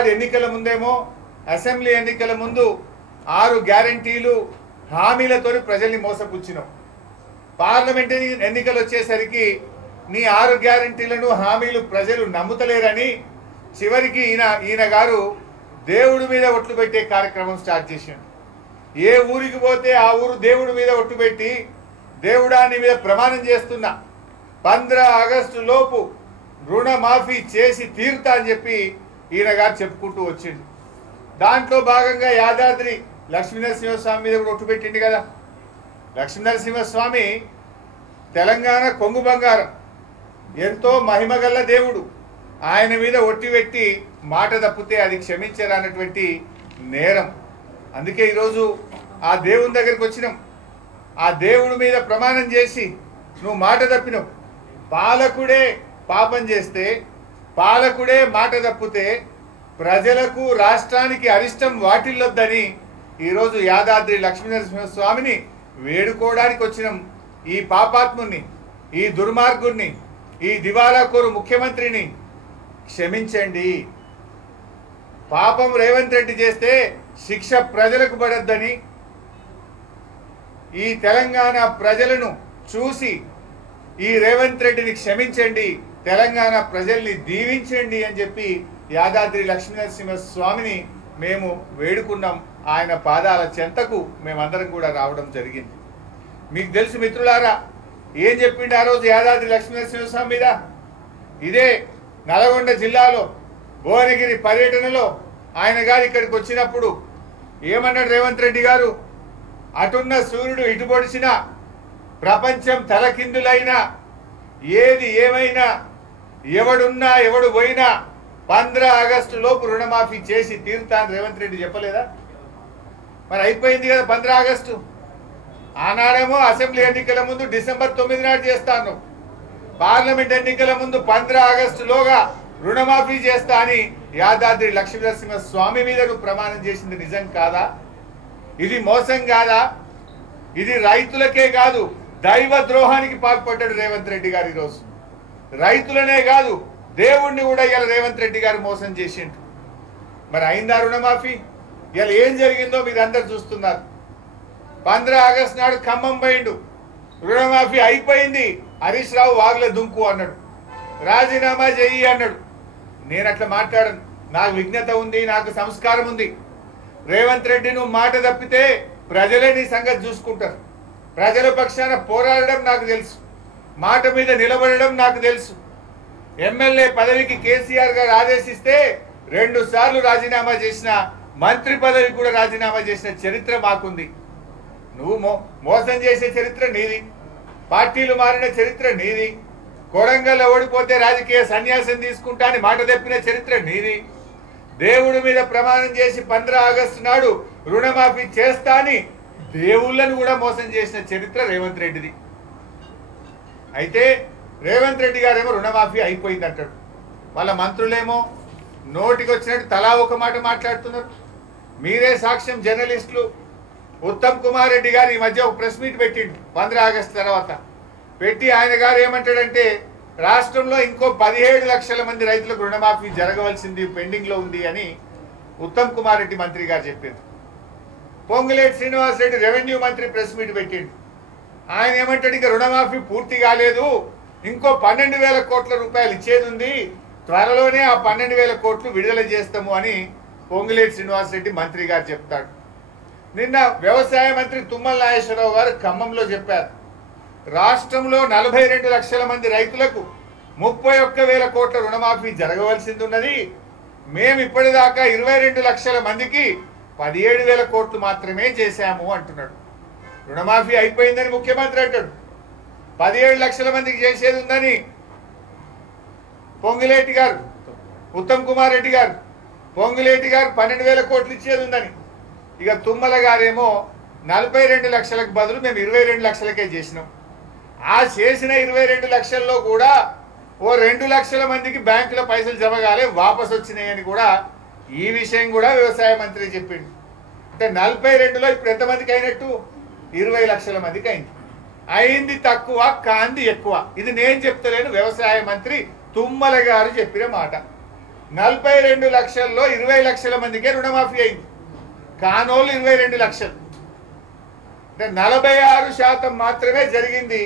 ఆనాడు ఎన్నికల ముందేమో అసెంబ్లీ ఎన్నికల ముందు 6 గ్యారంటీలు హామీలతో ప్రజల్ని మోసపుచ్చినాం. పార్లమెంటరీ ఎన్నికలు వచ్చేసరికి నీ 6 గ్యారంటీలను హామీలు ప్రజలు నమ్ముతలేరని చివరికి ఈయన గారు దేవుడి మీద ఒట్లు పెట్టే కార్యక్రమం స్టార్ట్ చేశాడు. ఏ ఊరికి పోతే ఆ ఊరు దేవుడి మీద ఒట్టు పెట్టి దేవుడా నీ మీద ప్రమాణం చేస్తున్నా 15 ఆగస్టు లోపు రుణమాఫీ చేసి తీరుతా అని చెప్పి ఈయన గారు చెప్పుకుంటూ వచ్చిండు. దాంట్లో భాగంగా యాదాద్రి లక్ష్మీనరసింహస్వామి మీద కూడా ఒట్టు పెట్టిండు కదా. లక్ష్మీనరసింహస్వామి తెలంగాణ కొంగు బంగారం, ఎంతో మహిమగల్ల దేవుడు. ఆయన మీద ఒట్టి పెట్టి మాట తప్పితే అది క్షమించరానటువంటి నేరం. అందుకే ఈరోజు ఆ దేవుని దగ్గరికి వచ్చినాం. ఆ దేవుడి మీద ప్రమాణం చేసి నువ్వు మాట తప్పినావు, పాలకుడే పాపం చేస్తే, పాలకుడే మాట తప్పితే ప్రజలకు రాష్ట్రానికి అరిష్టం వాటిల్లొద్దని ఈరోజు యాదాద్రి లక్ష్మీనరసింహస్వామిని వేడుకోవడానికి వచ్చినాం. ఈ పాపాత్ముని, ఈ దుర్మార్గుణ్ణి, ఈ దివాలాకోరు ముఖ్యమంత్రిని క్షమించండి. పాపం రేవంత్ రెడ్డి చేస్తే శిక్ష ప్రజలకు పడొద్దని, ఈ తెలంగాణ ప్రజలను చూసి ఈ రేవంత్ రెడ్డిని క్షమించండి, తెలంగాణ ప్రజల్ని దీవించండి అని చెప్పి యాదాద్రి లక్ష్మీనరసింహ స్వామిని మేము వేడుకున్నాం. ఆయన పాదాల చెంతకు మేమందరం కూడా రావడం జరిగింది. మీకు తెలుసు మిత్రులారా, ఏం చెప్పిండు ఆ రోజు యాదాద్రి లక్ష్మీనరసింహ స్వామి మీద? ఇదే నల్గొండ జిల్లాలో భువనగిరి పర్యటనలో ఆయన గారు ఇక్కడికి వచ్చినప్పుడు ఏమన్నాడు రేవంత్ రెడ్డి గారు? అటున్న సూర్యుడు ఇటు పొడిచినా, ప్రపంచం తలకిందులైనా, ఏది ఏమైనా, ఎవడున్నా ఎవడు పోయినా 15 ఆగస్టు లోపు రుణమాఫీ చేసి తీరుతాను రేవంత్ రెడ్డి చెప్పలేదా? మరి అయిపోయింది కదా 15 ఆగస్టు. ఆనాడేమో అసెంబ్లీ ఎన్నికల ముందు డిసెంబర్ 9 నాడు చేస్తాను, పార్లమెంట్ ఎన్నికల ముందు 15 ఆగస్టులోగా రుణమాఫీ చేస్తా అని యాదాద్రి లక్ష్మీనరసింహ స్వామి మీద నువ్వు ప్రమాణం చేసింది నిజం కాదా? ఇది మోసం కాదా? ఇది రైతులకే కాదు, దైవ ద్రోహానికి పాల్పడ్డాడు రేవంత్ రెడ్డి గారు. ఈరోజు రైతులనే కాదు, దేవుణ్ణి కూడా ఇలా రేవంత్ రెడ్డి గారు మోసం చేసిండు. మరి అయిందా రుణమాఫీ? ఇలా ఏం జరిగిందో మీరు అందరు చూస్తున్నారు. 15 ఆగస్టు నాడు ఖమ్మం పోయిండు, రుణమాఫీ అయిపోయింది, హరీష్ రావు వాగుల దుంకు అన్నాడు, రాజీనామా చెయ్యి అన్నాడు. నేను అట్లా మాట్లాడను, నాకు విజ్ఞత ఉంది, నాకు సంస్కారం ఉంది. రేవంత్ రెడ్డి నువ్వు మాట తప్పితే ప్రజలే నీ సంగతి చూసుకుంటారు. ప్రజల పక్షాన పోరాడడం నాకు తెలుసు, మాట మీద నిలబడడం నాకు తెలుసు. ఎమ్మెల్యే పదవికి కేసీఆర్ గారు ఆదేశిస్తే 2 సార్లు రాజీనామా చేసిన, మంత్రి పదవికి కూడా రాజీనామా చేసిన చరిత్ర మాకుంది. నువ్వు మోసం చేసే చరిత్ర నీది, పార్టీలు మారిన చరిత్ర నీది, కొడంగల్లో ఓడిపోతే రాజకీయ సన్యాసం తీసుకుంటా అని మాట తప్పిన చరిత్ర నీది, దేవుడి మీద ప్రమాణం చేసి 15 ఆగస్టు నాడు రుణమాఫీ చేస్తా అని దేవుళ్ళను కూడా మోసం చేసిన చరిత్ర రేవంత్ రెడ్డిది. అయితే రేవంత్ రెడ్డి గారేమో రుణమాఫీ అయిపోయింది అంటాడు, వాళ్ళ మంత్రులేమో నోటికి వచ్చినట్టు తలా ఒక మాట మాట్లాడుతున్నారు. మీరే సాక్ష్యం జర్నలిస్టులు. ఉత్తమ్ కుమార్ రెడ్డి గారు ఈ మధ్య ఒక ప్రెస్ మీట్ పెట్టిండు 15 ఆగస్టు తర్వాత. పెట్టి ఆయన గారు ఏమంటాడంటే, రాష్ట్రంలో ఇంకో 17 లక్షల మంది రైతులకు రుణమాఫీ జరగవలసింది, పెండింగ్ లో ఉంది అని ఉత్తమ్ కుమార్ రెడ్డి మంత్రి గారు చెప్పారు. పొంగులేటి శ్రీనివాస్ రెడ్డి రెవెన్యూ మంత్రి ప్రెస్ మీట్ పెట్టిండు. ఆయన ఏమంటాడు, ఇంకా రుణమాఫీ పూర్తి కాలేదు, ఇంకో 12,000 కోట్ల రూపాయలు ఇచ్చేది ఉంది, త్వరలోనే ఆ 12,000 కోట్లు విడుదల చేస్తాము అని పొంగులేటి శ్రీనివాస్ రెడ్డి మంత్రి గారు చెప్తాడు. నిన్న వ్యవసాయ మంత్రి తుమ్మల నాగేశ్వరరావు గారు ఖమ్మంలో చెప్పారు, రాష్ట్రంలో 42 లక్షల మంది రైతులకు 31,000 కోట్ల రుణమాఫీ జరగవలసింది ఉన్నది, మేము ఇప్పటిదాకా 22 లక్షల మందికి 17,000 కోట్లు మాత్రమే చేశాము అంటున్నాడు. రుణమాఫీ అయిపోయిందని ముఖ్యమంత్రి అంటాడు, 17 లక్షల మందికి చేసేది ఉందని పొంగులేటి గారు, ఉత్తమ్ కుమార్ రెడ్డి గారు, పొంగులేటి గారు 12,000 కోట్లు ఇచ్చేది ఉందని. ఇక తుమ్మల గారేమో 42 లక్షలకు బదులు మేము 22 లక్షలకే చేసినాం. ఆ చేసిన 22 లక్షల్లో కూడా ఓ 2 లక్షల మందికి బ్యాంకులో పైసలు జమ కాలే, వాపసు వచ్చినాయని కూడా ఈ విషయం కూడా వ్యవసాయ మంత్రి చెప్పిండు. అంటే 42లో ఇప్పుడు ఎంతమందికి అయినట్టు? 20 లక్షల మందికి అయింది. అయింది తక్కువ, కాంది ఎక్కువ. ఇది నేను చెప్తలేను, వ్యవసాయ మంత్రి తుమ్మల గారు చెప్పిన మాట. 42 లక్షల్లో 20 లక్షల మందికే రుణమాఫీ అయింది. కానోళ్ళు 22 లక్షలు, అంటే 46% మాత్రమే జరిగింది.